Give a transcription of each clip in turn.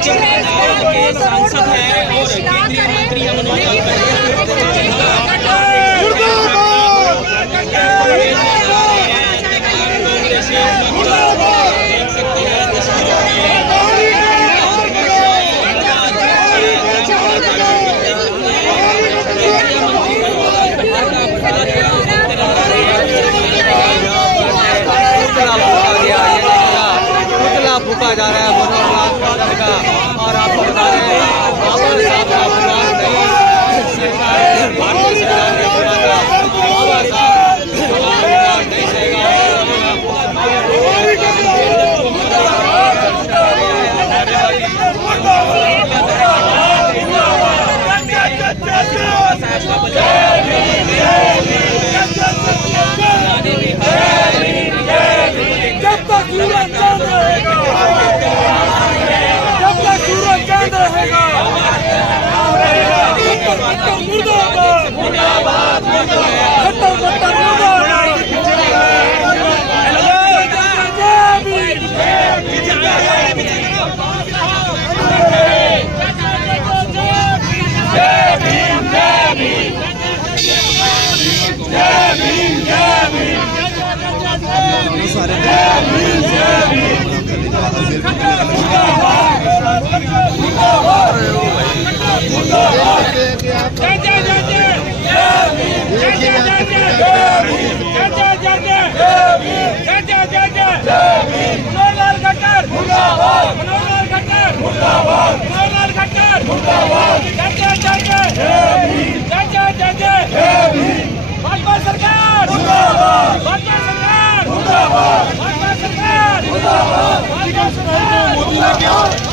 के सांसद हैं और केंद्रीय मंत्री फूका जा रहा है मनोहर लाल खट्टर का। और आपको बता रहे हैं बाबा साहब का अपमान नहीं, भारतीय सरकार ने बोला था बाबा साहब नहीं सहेगा।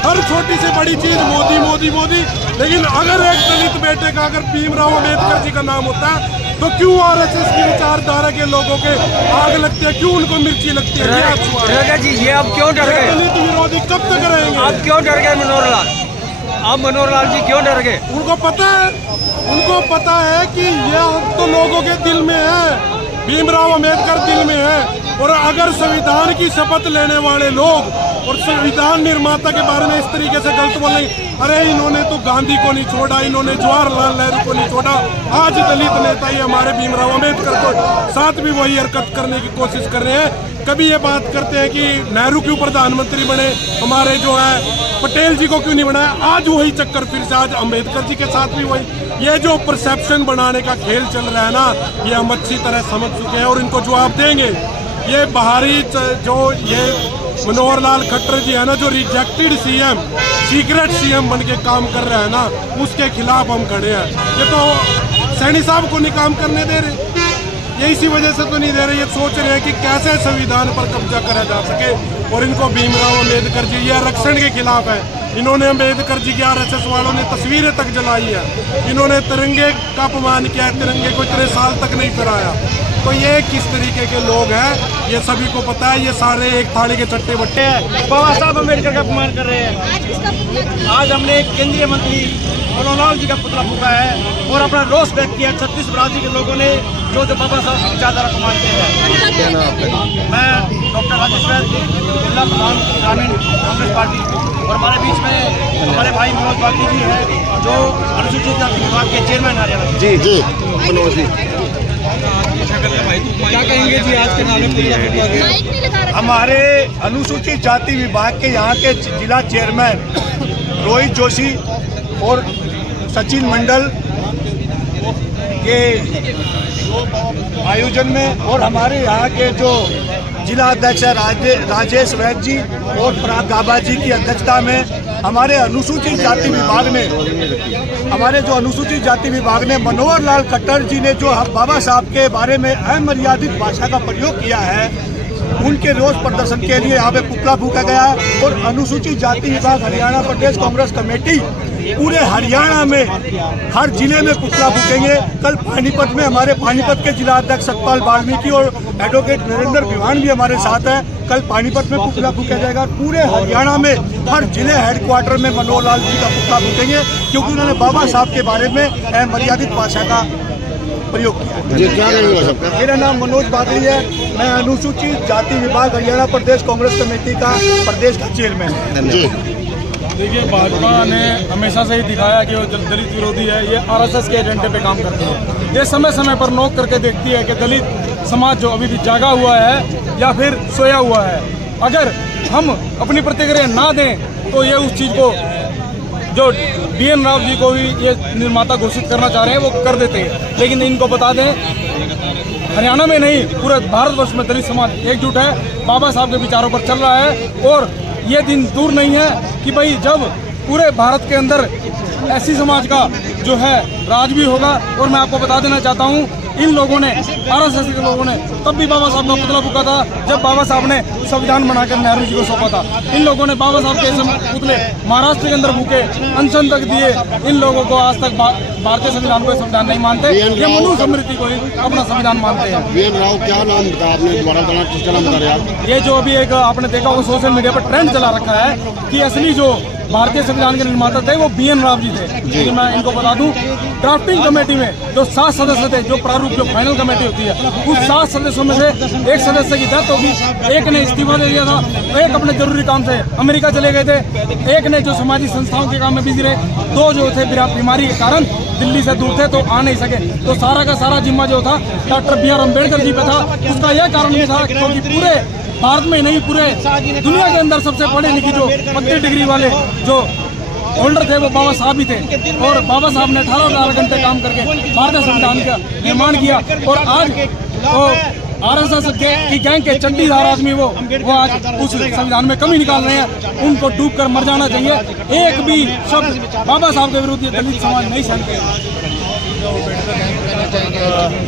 हर छोटी से बड़ी चीज मोदी मोदी मोदी, लेकिन अगर एक दलित बेटे का अगर भीमराव अम्बेडकर जी का नाम होता है तो क्यों आरएसएस की विचारधारा के लोगों के आग लगती है, क्यों उनको मिर्ची लगती है? जी ये आप क्यों डर गए? दलित विरोधी कब तक रहेंगे? आप क्यों डर गए मनोहर लाल? आप मनोहर लाल जी क्यों डर गए? उनको पता है कि ये तो लोगों के दिल में है, भीमराव अम्बेडकर दिल में है। और अगर संविधान की शपथ लेने वाले लोग और संविधान निर्माता के बारे में इस तरीके से गलत बोलेंगे, अरे इन्होंने तो गांधी को नहीं छोड़ा, इन्होंने जवाहरलाल नेहरू को नहीं छोड़ा, आज दलित नेता ही हमारे भीमराव अम्बेडकर को साथ भी वही हरकत करने की कोशिश कर रहे हैं। कभी ये बात करते हैं कि नेहरू क्यों प्रधानमंत्री बने, हमारे जो है पटेल जी को क्यों नहीं बनाया, आज वही चक्कर फिर से, आज अम्बेडकर जी के साथ भी वही। ये जो परसेप्शन बनाने का खेल चल रहा है ना, ये हम अच्छी तरह समझ चुके हैं और इनको जवाब देंगे। ये बाहरी जो ये मनोहर लाल खट्टर जी है ना, जो रिजेक्टेड सीएम, सीक्रेट सीएम बन के काम कर रहा है ना, उसके खिलाफ हम खड़े हैं। ये तो सैनी साहब को नहीं काम करने दे रहे, ये इसी वजह से तो नहीं दे रहे, ये सोच रहे हैं कि कैसे संविधान पर कब्जा करा जा सके। और इनको भीमराव अम्बेडकर जी ये आरक्षण के खिलाफ है। इन्होंने अम्बेडकर जी की आरएसएस वालों ने तस्वीरें तक जलाई है, इन्होंने तिरंगे का अपमान किया है, तिरंगे को इतने साल तक नहीं फहराया। तो ये किस तरीके के लोग हैं ये सभी को पता है, ये सारे एक थाली के चट्टे बट्टे हैं, बाबा साहब अम्बेडकर का अपमान कर रहे हैं। आज हमने केंद्रीय मंत्री मनोहर लाल जी का पुतला फूका है और अपना रोष व्यक्त किया। 36 बरादरी के लोगों ने जो बाबा साहब की विचारधारा को मानते हैं। मैं डॉक्टर राजेश वैद, जिला प्रधान ग्रामीण कांग्रेस पार्टी, और हमारे बीच में हमारे भाई मनोज बागली जी हैं जो अनुसूचित जाति विभाग के चेयरमैन हरियाणा। जी मनोज जी क्या कहेंगे जी आज के नारे? हमारे अनुसूचित जाति विभाग के यहाँ के जिला चेयरमैन रोहित जोशी और सचिन मंडल के आयोजन में और हमारे यहाँ के जो जिला अध्यक्ष है राजेश वैद जी और पराग गाबा जी की अध्यक्षता में हमारे अनुसूचित जाति विभाग ने मनोहर लाल खट्टर जी ने जो बाबा साहब के बारे में अमर्यादित भाषा का प्रयोग किया है, उनके रोष प्रदर्शन के लिए यहाँ पे पुतला फूका गया। और अनुसूचित जाति विभाग हरियाणा प्रदेश कांग्रेस कमेटी पूरे हरियाणा में हर जिले में पुतला फूकेंगे। कल पानीपत में हमारे पानीपत के जिला अध्यक्ष सतपाल वाल्मीकि और एडवोकेट नरेंद्र विवान भी हमारे साथ हैं। कल पानीपत में पुतला फूका जाएगा। पूरे हरियाणा में हर जिले हेडक्वार्टर में मनोहर लाल जी का पुतला फूकेंगे, क्योंकि उन्होंने बाबा साहब के बारे में अमर्यादित भाषा का प्रयोग किया। मेरा नाम मनोज बागली है, मैं अनुसूचित जाति विभाग हरियाणा प्रदेश कांग्रेस कमेटी का प्रदेश का चेयरमैन। देखिए, भाजपा ने हमेशा से ही दिखाया कि वो दलित विरोधी है। ये आरएसएस के एजेंडे पे काम करती है। ये समय समय पर नोक करके देखती है कि दलित समाज जो अभी भी जागा हुआ है या फिर सोया हुआ है। अगर हम अपनी प्रतिक्रिया ना दें तो ये उस चीज़ को जो DN राव जी को भी ये निर्माता घोषित करना चाह रहे हैं वो कर देते हैं। लेकिन इनको बता दें, हरियाणा में नहीं पूरे भारतवर्ष में दलित समाज एकजुट है, बाबा साहब के विचारों पर चल रहा है। और ये दिन दूर नहीं है कि भाई जब पूरे भारत के अंदर ऐसी समाज का जो है राज भी होगा। और मैं आपको बता देना चाहता हूँ, इन लोगों ने, RSS के लोगों ने तब भी बाबा साहब का पुतला फूका था जब बाबा साहब ने संविधान बनाकर नेहरू जी को सौंपा था। इन लोगों ने बाबा साहब के पुतले महाराष्ट्र के अंदर फूके, अनशन तक दिए। इन लोगों को आज तक भारतीय संविधान को संविधान नहीं मानते, ये मनु स्मृति को ही अपना संविधान मानते हैं। BN राव क्या नाम बताया आपने, दोबारा किसका नाम बता रहे आप? ये जो अभी एक आपने देखा होगा सोशल मीडिया पर ट्रेंड चला रखा है कि असली जो भारतीय संविधान के निर्माता थे वो BN राव जी थे। लेकिन मैं इनको बता दूं, ड्राफ्टिंग कमेटी में जो 7 सदस्य थे, जो प्रारूप जो फाइनल कमेटी होती है, उस 7 सदस्यों में से एक सदस्य की डेथ होगी, एक ने इस्तीफा दे दिया था, एक अपने जरूरी काम से अमेरिका चले गए थे, एक ने जो सामाजिक संस्थाओं के काम में बिजी रहे, 2 जो थे बीमारी के कारण दिल्ली से दूर थे तो आ नहीं सके। तो सारा का सारा जिम्मा जो था डॉक्टर BR अम्बेडकर जी पे था। उसका यह कारण भी था क्योंकि पूरे भारत में नहीं पूरे दुनिया के अंदर सबसे पढ़े लिखी जो 25 डिग्री वाले जो होल्डर थे वो बाबा साहब ही थे। और बाबा साहब ने 18 घंटे काम करके भारतीय संविधान का निर्माण किया। और आज वो RSS की गैंग के चड्डीदार आदमी वो आज उस संविधान में कमी निकाल रहे हैं। उनको डूब कर मर जाना चाहिए। एक भी शब्द बाबा साहब के विरुद्ध दलित समाज नहीं सहते।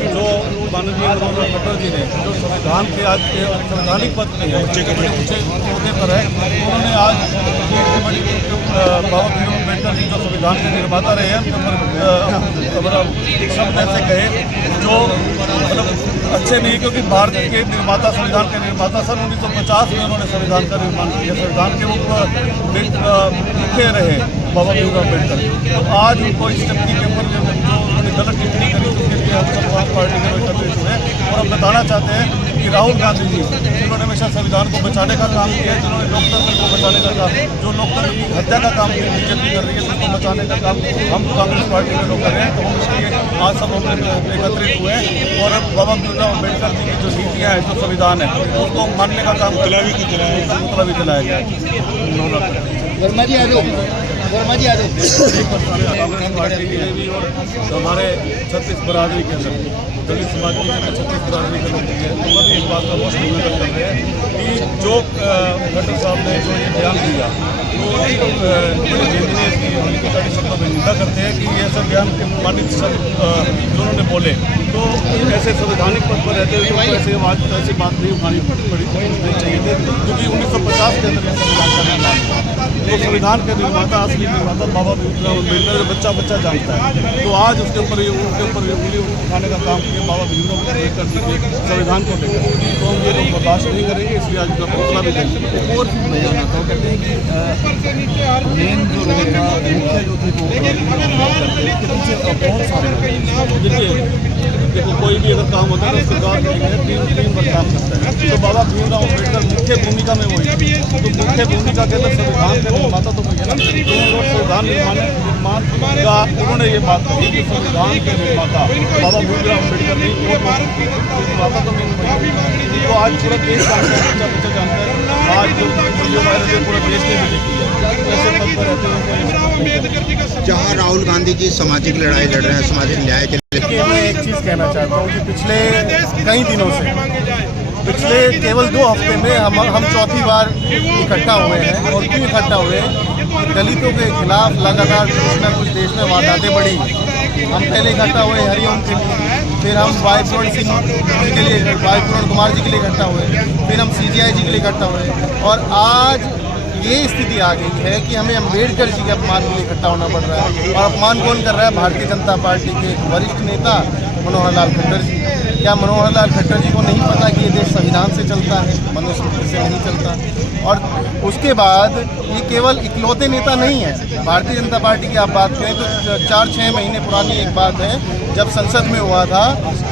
जो माननीय मनोहर खट्टर जी ने जो संविधान के आज के संवैधानिक पद पे है, ऊंचे होने पर है, उन्होंने आज बाबा भीम अम्बेडकर जी जो संविधान के निर्माता रहे हैं शब्द ऐसे कहे जो मतलब अच्छे नहीं, क्योंकि भारत के निर्माता, संविधान के निर्माता सन 1950 में उन्होंने संविधान का निर्माण किया। संविधान के वो लिखे रहे बाबा भीम अम्बेडकर। तो आज उनको इस टिप्पणी के ऊपर जो उन्होंने गलत टिप्पणी करी उसके लिए हम समाज पार्टी के एकत्रित हुए और हम बताना चाहते हैं कि राहुल गांधी जी जिन्होंने हमेशा संविधान को बचाने का काम किया, जिन्होंने लोकतंत्र को बचाने का काम, जो लोकतंत्र की हत्या का काम बीजेपी कर रही है उसको बचाने का काम हम कांग्रेस पार्टी के लोग कर रहे हैं। तो हम इसलिए आज सब हम एकत्रित हुए और बाबा भीमराव अम्बेडकर जी की जो नीतियाँ हैं, जो संविधान है, उसको मानने का काम पुतला भी चलाया गया। वर्मा जी आ जाओ, वर्मा जी आ जाओ। कांग्रेस पार्टी के लिए भी और हमारे 36 बरादरी के अंदर दलित समाज की 36 बरादरी के लोग हैं, तो वो भी इस बात का बहुत स्वागत कर रहे हैं कि जो खट्टर साहब ने जो ये बयान दिया तो बड़े जेलने की उनकी कड़ी शब्दों में निंदा करते हैं कि ये सब बयान मानित सब जो उन्होंने बोले तो ऐसे संवैधानिक पद पर रहते हुए ऐसे ऐसी बात नहीं उठानी चाहिए थे, क्योंकि 1950 के अंदर तो संविधान के निर्माता, असली निर्माता बाबा भीमराव अम्बेडकर बच्चा जानता है। तो आज उसके ऊपर उनके ऊपर उंगली उठाने का काम किया बाबा भीमराव अम्बेडकर जी के संविधान को लेकर, तो हम ये लोग बर्दाश्त नहीं करेंगे, इसलिए आज उनका पुतला भी देंगे। और बयान आता है, कहते हैं कि मेन जो रहेगा मुख्य जो थे वो बहुत सारे देखो कोई भी अगर काम होता है तो सरकार तीन बार काम करता है। तो बाबा भीमराव अम्बेडकर मुख्य भूमिका में वही है, तो मुख्य भूमिका के अंदर संविधान का निर्माता तो वही है ना। तो संविधान निर्माण का उन्होंने ये बात कही कि संविधान के निर्माता बाबा भीमराव अम्बेडकर नहीं, निर्माता तो नहीं। तो आज पूरा देश जानता है, बच्चा जानता है। आज जो वायरस है पूरा देश ने भी देखी है। ऐसे पद पर रहते हुए जहाँ राहुल गांधी जी सामाजिक लड़ाई लड़ रहे हैं, सामाजिक न्याय के लिए, मैं एक चीज़ कहना चाहता हूँ कि पिछले कई दिनों से, पिछले केवल 2 हफ्ते में हम चौथी बार इकट्ठा हुए हैं। और क्यों इकट्ठा हुए हैं? दलितों के खिलाफ लगातार कुछ न कुछ देश में वारदातें बढ़ी। हम पहले इकट्ठा हुए हरिओम के लिए, फिर हम वाई पूर्ण सिंह जी के लिए, वाई पूर्ण कुमार जी के लिए इकट्ठा हुए, फिर हम CGI जी के लिए इकट्ठा हुए। और आज ये स्थिति आ गई है कि हमें अम्बेडकर जी के अपमान के लिए इकट्ठा होना पड़ रहा है। और अपमान कौन कर रहा है? भारतीय जनता पार्टी के वरिष्ठ नेता मनोहर लाल खट्टर जी। क्या मनोहर लाल खट्टर जी को नहीं पता कि ये देश संविधान से चलता है, मनुस्मृति से नहीं चलता? और उसके बाद ये केवल इकलौते नेता नहीं है। भारतीय जनता पार्टी की आप बात करें तो 4-6 महीने पुरानी एक बात है, जब संसद में हुआ था,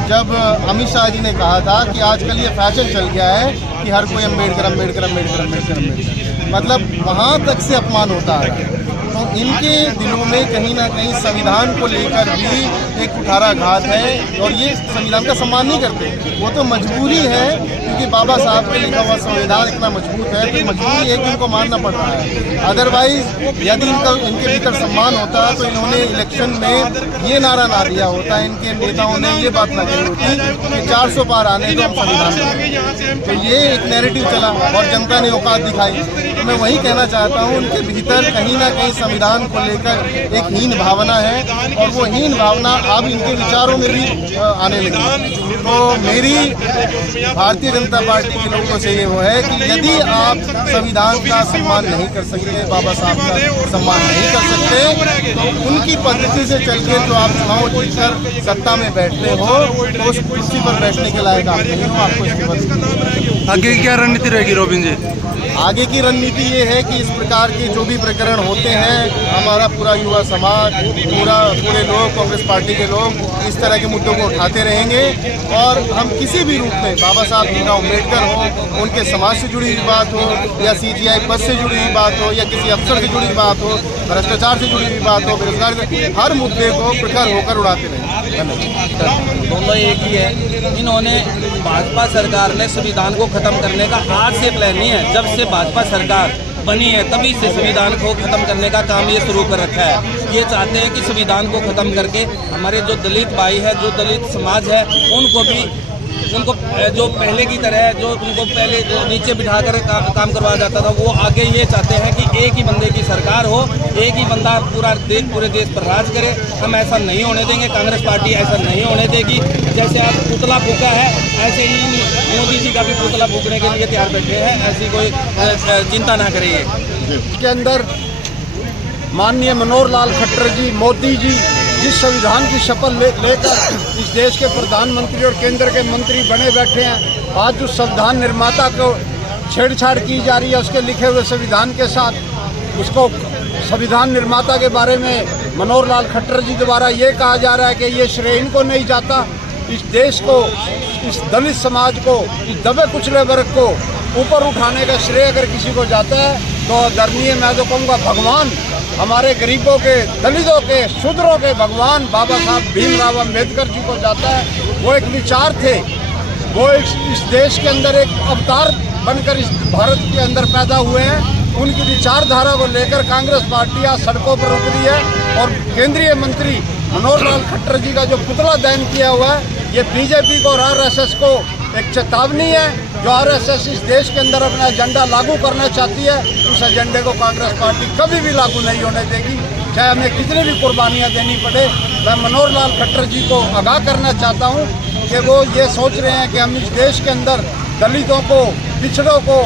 जब अमित शाह जी ने कहा था कि आजकल ये फैशन चल गया है कि हर कोई अम्बेडकर अम्बेडकर अम्बेडकर अम्बेडकर अम्बेडकर। मतलब वहाँ तक से अपमान होता है। तो इनके दिलों में कहीं ना कहीं संविधान को लेकर भी एक कुठाराघात है और ये संविधान का सम्मान नहीं करते। वो तो मजबूरी है, क्योंकि बाबा साहब के लिखा हुआ संविधान इतना मजबूत है तो मजबूरी है कि उनको मानना पड़ रहा है। अदरवाइज यदि इनके भीतर सम्मान होता तो इन्होंने इलेक्शन में ये नारा ना दिया होता, इनके नेताओं ने ये बात ना कही होती कि 400 पार आने तो हम संविधान में। तो ये एक नैरेटिव चला और जनता ने औकात दिखाई। तो मैं वही कहना चाहता हूँ, उनके भीतर कहीं ना कहीं संविधान को लेकर एक हीन भावना है और वो हीन भावना अब इनके विचारों में भी आने लगी। तो मेरी भारतीय जनता पार्टी के लोगों से ये वो है कि यदि आप संविधान का सम्मान नहीं कर सकते, बाबा साहब का सम्मान नहीं कर सकते, तो उनकी पद्धति से चल के जो आप चुनाव जीतकर सत्ता में बैठते हो तो उस कुर्सी पर बैठने के लायक आप नहीं हो, आपको इस्तीफा। आगे की क्या रणनीति रहेगी रोबिन जी? आगे की रणनीति ये है कि इस प्रकार के जो भी प्रकरण होते हैं, हमारा पूरा युवा समाज, पूरे लोग, कांग्रेस पार्टी के लोग इस तरह के मुद्दों को उठाते रहेंगे और हम किसी भी रूप में बाबा साहब भीमराव अम्बेडकर हो, उनके समाज से जुड़ी हुई बात हो या CGI पद से जुड़ी हुई बात हो या किसी अफसर से जुड़ी हुई बात हो, भ्रष्टाचार से जुड़ी हुई बात हो, बेरोजगारी से, हर मुद्दे को प्रखर होकर उड़ाते रहेंगे। धन्यवाद। दोनों एक ही है। इन्होंने भाजपा सरकार ने संविधान को खत्म करने का आज से प्लान नहीं है, जब से भाजपा सरकार बनी है तभी से संविधान को खत्म करने का काम ये शुरू कर रखा है। ये चाहते हैं कि संविधान को खत्म करके हमारे जो दलित भाई है, जो दलित समाज है, उनको जो पहले की तरह जो उनको पहले नीचे बिठाकर काम करवाया जाता था, वो आगे ये चाहते हैं कि एक ही बंदे की सरकार हो, एक ही बंदा पूरे देश पर राज करे। हम ऐसा नहीं होने देंगे, कांग्रेस पार्टी ऐसा नहीं होने देगी। जैसे आज पुतला फूका है, ऐसे ही मोदी जी का भी पुतला फूकने के लिए तैयार बैठे हैं। ऐसी कोई चिंता ना करिए। के अंदर माननीय मनोहर लाल खट्टर जी, मोदी जी जिस संविधान की शपथ लेकर इस देश के प्रधानमंत्री और केंद्र के मंत्री बने बैठे हैं, आज उस संविधान निर्माता को छेड़छाड़ की जा रही है उसके लिखे हुए संविधान के साथ। उसको संविधान निर्माता के बारे में मनोहर लाल खट्टर जी द्वारा ये कहा जा रहा है कि ये श्रेय इनको नहीं जाता। इस देश को, इस दलित समाज को, इस दबे कुचले वर्ग को ऊपर उठाने का श्रेय अगर किसी को जाता है तो आदरणीय, मैं तो कहूँगा भगवान, हमारे गरीबों के, दलितों के, शूद्रों के भगवान बाबा साहब भीमराव अम्बेडकर जी को जाता है। वो एक विचार थे, वो इस देश के अंदर एक अवतार बनकर इस भारत के अंदर पैदा हुए हैं। उनकी विचारधारा को लेकर कांग्रेस पार्टी आज सड़कों पर उतरी है और केंद्रीय मंत्री मनोहर लाल खट्टर जी का जो पुतला दहन किया हुआ है, ये बीजेपी को और RSS को एक चेतावनी है। जो RSS इस देश के अंदर अपना एजेंडा लागू करना चाहती है, उस एजेंडे को कांग्रेस पार्टी कभी भी लागू नहीं होने देगी, चाहे हमें कितनी भी कुर्बानियां देनी पड़े। मैं मनोहर लाल खट्टर जी को आगाह करना चाहता हूं कि वो ये सोच रहे हैं कि हम इस देश के अंदर दलितों को, पिछड़ों को,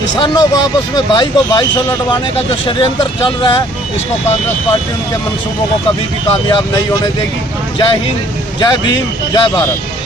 किसानों को आपस में भाई को भाई से लड़वाने का जो षड्यंत्र चल रहा है, इसको कांग्रेस पार्टी उनके मंसूबों को कभी भी कामयाब नहीं होने देगी। जय हिंद, जय भीम, जय भारत।